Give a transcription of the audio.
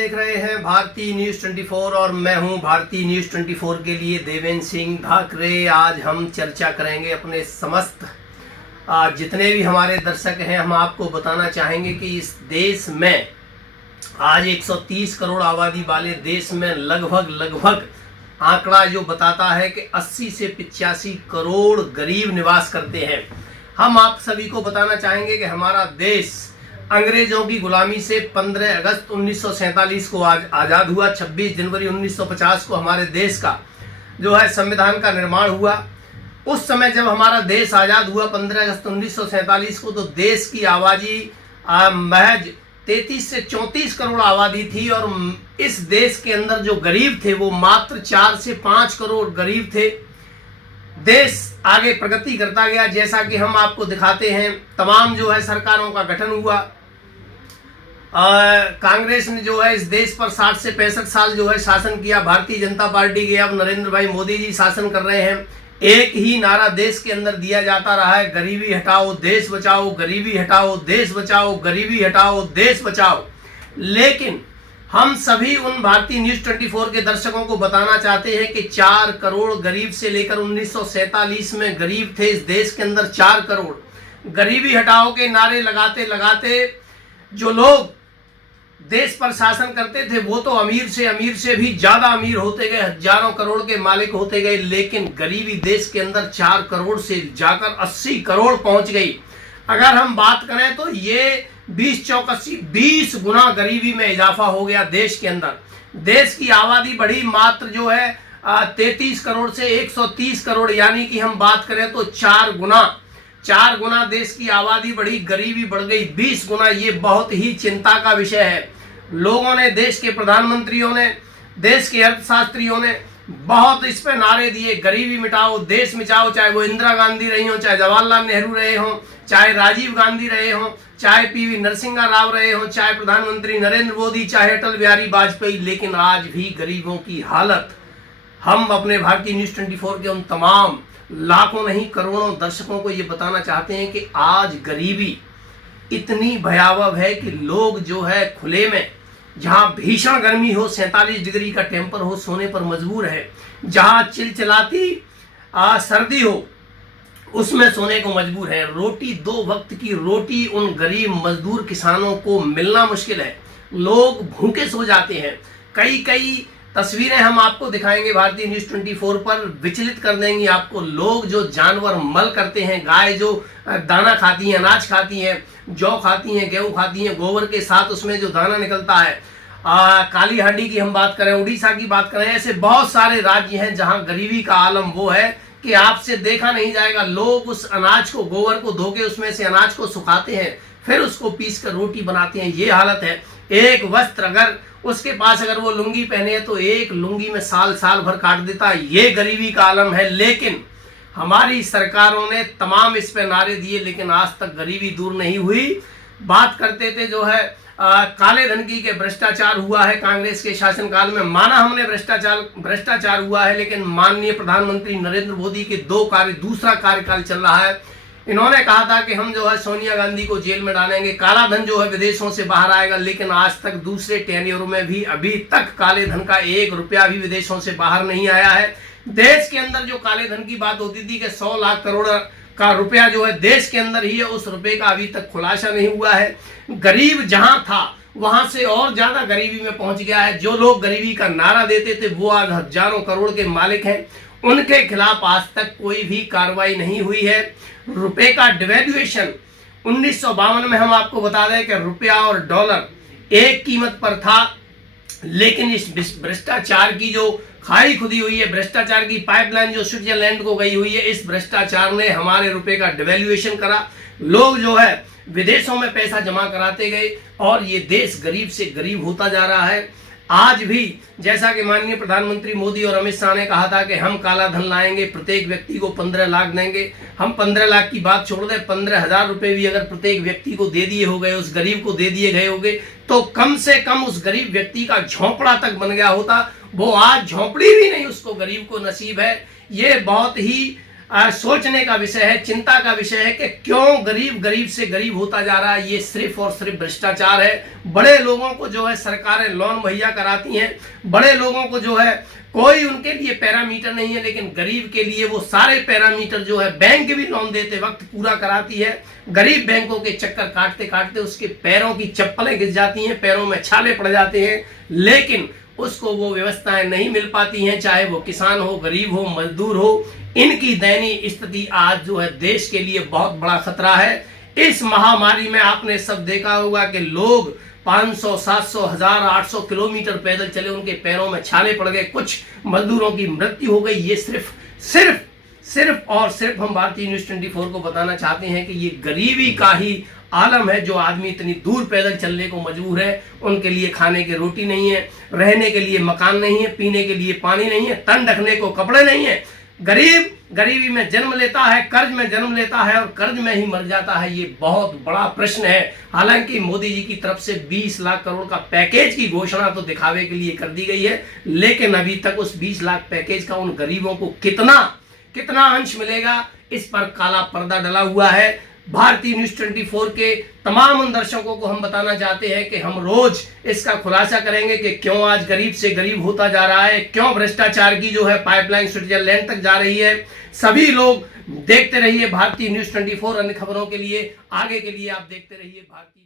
देख रहे हैं भारतीय न्यूज़ 24 और मैं हूं भारतीय न्यूज़ 24 के लिए देवेंद्र सिंह ठाकरे। आज हम चर्चा करेंगे अपने समस्त जितने भी हमारे दर्शक हैं, हम आपको बताना चाहेंगे कि इस देश में आज 130 करोड़ आबादी वाले देश में लगभग आंकड़ा जो बताता है कि 80 से 85 करोड़ गरीब निवास करते हैं। हम आप सभी को बताना चाहेंगे कि हमारा देश अंग्रेजों की गुलामी से 15 अगस्त 1947 को आज़ाद हुआ। 26 जनवरी 1950 को हमारे देश का जो है संविधान का निर्माण हुआ। उस समय जब हमारा देश आज़ाद हुआ 15 अगस्त 1947 को, तो देश की आबादी महज 33 से 34 करोड़ आबादी थी और इस देश के अंदर जो गरीब थे वो मात्र 4 से 5 करोड़ गरीब थे। देश आगे प्रगति करता गया, जैसा कि हम आपको दिखाते हैं। तमाम जो है सरकारों का गठन हुआ। कांग्रेस ने जो है इस देश पर 60 से 65 साल जो है शासन किया। भारतीय जनता पार्टी के अब नरेंद्र भाई मोदी जी शासन कर रहे हैं। एक ही नारा देश के अंदर दिया जाता रहा है, गरीबी हटाओ देश बचाओ, गरीबी हटाओ देश बचाओ, गरीबी हटाओ देश बचाओ। लेकिन हम सभी उन भारतीय न्यूज़ 24 के दर्शकों को बताना चाहते हैं कि 4 करोड़ गरीब से लेकर 1947 में गरीब थे इस देश के अंदर 4 करोड़। गरीबी हटाओ के नारे लगाते लगाते जो लोग देश पर शासन करते थे वो तो अमीर से भी ज्यादा अमीर होते गए, हजारों करोड़ के मालिक होते गए। लेकिन गरीबी देश के अंदर 4 करोड़ से जाकर 80 करोड़ पहुंच गई। अगर हम बात करें तो ये 20 चौक 80 20 गुना गरीबी में इजाफा हो गया देश के अंदर। देश की आबादी बढ़ी मात्र जो है 33 करोड़ से 130 करोड़, यानी कि हम बात करें तो 4 गुना देश की आबादी बढ़ी, गरीबी बढ़ गई 20 गुना। ये बहुत ही चिंता का विषय है। लोगों ने, देश के प्रधानमंत्रियों ने, देश के अर्थशास्त्रियों ने बहुत इस पे नारे दिए, गरीबी मिटाओ देश मिटाओ। चाहे वो इंदिरा गांधी रही हो, चाहे जवाहरलाल नेहरू रहे हो, चाहे राजीव गांधी रहे हो, चाहे पीवी नरसिम्हा राव रहे हो, चाहे प्रधानमंत्री नरेंद्र मोदी, चाहे अटल बिहारी वाजपेयी। लेकिन आज भी गरीबों की हालत, हम अपने भारतीय न्यूज़ 24 के उन तमाम लाखों नहीं करोड़ों दर्शकों को ये बताना चाहते हैं कि आज गरीबी इतनी भयावह है कि लोग जो है खुले में, जहां भीषण गर्मी हो, 47 डिग्री का टेम्पर हो, सोने पर मजबूर है। जहां चिलचिलाती सर्दी हो उसमें सोने को मजबूर है। रोटी 2 वक्त की रोटी उन गरीब मजदूर किसानों को मिलना मुश्किल है। लोग भूखे सो जाते हैं। कई तस्वीरें हम आपको दिखाएंगे भारतीय न्यूज़ 24 पर, विचलित कर देंगी आपको। लोग जो जानवर मल करते हैं, गाय जो दाना खाती है, अनाज खाती है, जौ खाती हैं, गेहूं खाती हैं, गोबर के साथ उसमें जो दाना निकलता है। काली हांडी की हम बात करें, उड़ीसा की बात करें, ऐसे बहुत सारे राज्य हैं जहां गरीबी का आलम वो है कि आपसे देखा नहीं जाएगा। लोग उस अनाज को, गोबर को धो के उसमें से अनाज को सुखाते हैं, फिर उसको पीस कर रोटी बनाते हैं। ये हालत है। एक वस्त्र अगर उसके पास अगर वो लुंगी पहने है तो एक लुंगी में साल भर काट देता है। ये गरीबी का आलम है। लेकिन हमारी सरकारों ने तमाम इस पे नारे दिए, लेकिन आज तक गरीबी दूर नहीं हुई। बात करते थे जो है काले धन की के भ्रष्टाचार हुआ है कांग्रेस के शासनकाल में। माना हमने भ्रष्टाचार हुआ है, लेकिन माननीय प्रधानमंत्री नरेंद्र मोदी के दूसरा कार्यकाल चल रहा है। इन्होंने कहा था कि हम जो है सोनिया गांधी को जेल में डालेंगे, काला धन जो है विदेशों से बाहर आएगा। लेकिन आज तक दूसरे टेन्योर में भी अभी तक काले धन का 1 रुपया भी विदेशों से बाहर नहीं आया है। देश के अंदर जो काले धन की बात होती थी कि 100 लाख करोड़ का रुपया जो है देश के अंदर ही है, उस रुपए का अभी तक खुलासा नहीं हुआ है। गरीब जहां था वहां से और ज्यादा गरीबी में पहुंच गया है। जो लोग गरीबी का नारा देते थे वो आज हजारों करोड़ के मालिक हैं। उनके खिलाफ आज तक कोई भी कार्रवाई नहीं हुई है। रुपए का डिवेल्युएशन 1952 में हम आपको बता दें कि रुपया और डॉलर एक कीमत पर था। लेकिन इस भ्रष्टाचार की जो खाई खुदी हुई है, भ्रष्टाचार की पाइपलाइन जो स्विट्जरलैंड को गई हुई है, इस भ्रष्टाचार ने हमारे रुपए का डिवेल्युएशन करा। लोग जो है विदेशों में पैसा जमा कराते गए और ये देश गरीब से गरीब होता जा रहा है। आज भी जैसा कि माननीय प्रधानमंत्री मोदी और अमित शाह ने कहा था कि हम काला धन लाएंगे, प्रत्येक व्यक्ति को 15 लाख देंगे। हम 15 लाख की बात छोड़ दें, 15,000 रुपए भी अगर प्रत्येक व्यक्ति को दे दिए हो गए, उस गरीब को दे दिए गए होंगे, तो कम से कम उस गरीब व्यक्ति का झोंपड़ा तक बन गया होता। वो आज झोंपड़ी भी नहीं उसको गरीब को नसीब है। ये बहुत ही सोचने का विषय है, चिंता का विषय है कि क्यों गरीब गरीब से गरीब होता जा रहा है। ये सिर्फ और सिर्फ भ्रष्टाचार है। बड़े लोगों को जो है सरकारें लोन मुहैया कराती हैं, बड़े लोगों को जो है कोई उनके लिए पैरामीटर नहीं है, लेकिन गरीब के लिए वो सारे पैरामीटर जो है बैंक भी लोन देते वक्त पूरा कराती है। गरीब बैंकों के चक्कर काटते काटते उसके पैरों की चप्पलें घिस जाती हैं, पैरों में छाले पड़ जाते हैं, लेकिन उसको वो व्यवस्थाएं नहीं मिल पाती हैं, चाहे वो किसान हो, गरीब हो, मजदूर हो। इनकी दयनीय स्थिति आज जो है देश के लिए बहुत बड़ा खतरा है। इस महामारी में आपने सब देखा होगा कि लोग 500, 700, 1000, 800 किलोमीटर पैदल चले, उनके पैरों में छाले पड़ गए, कुछ मजदूरों की मृत्यु हो गई। ये सिर्फ और सिर्फ हम भारतीय न्यूज 24 को बताना चाहते हैं कि ये गरीबी का ही आलम है। जो आदमी इतनी दूर पैदल चलने को मजबूर है, उनके लिए खाने की रोटी नहीं है, रहने के लिए मकान नहीं है, पीने के लिए पानी नहीं है, तन ढकने को कपड़े नहीं है। गरीब गरीबी में जन्म लेता है, कर्ज में जन्म लेता है और कर्ज में ही मर जाता है। ये बहुत बड़ा प्रश्न है। हालांकि मोदी जी की तरफ से 20 लाख करोड़ का पैकेज की घोषणा तो दिखावे के लिए कर दी गई है, लेकिन अभी तक उस 20 लाख पैकेज का उन गरीबों को कितना अंश मिलेगा, इस पर काला पर्दा डला हुआ है। भारतीय न्यूज 24 के तमाम उन दर्शकों को हम बताना चाहते हैं कि हम रोज इसका खुलासा करेंगे कि क्यों आज गरीब से गरीब होता जा रहा है, क्यों भ्रष्टाचार की जो है पाइपलाइन स्विट्जरलैंड तक जा रही है। सभी लोग देखते रहिए भारतीय न्यूज 24। अन्य खबरों के लिए, आगे के लिए आप देखते रहिए भारतीय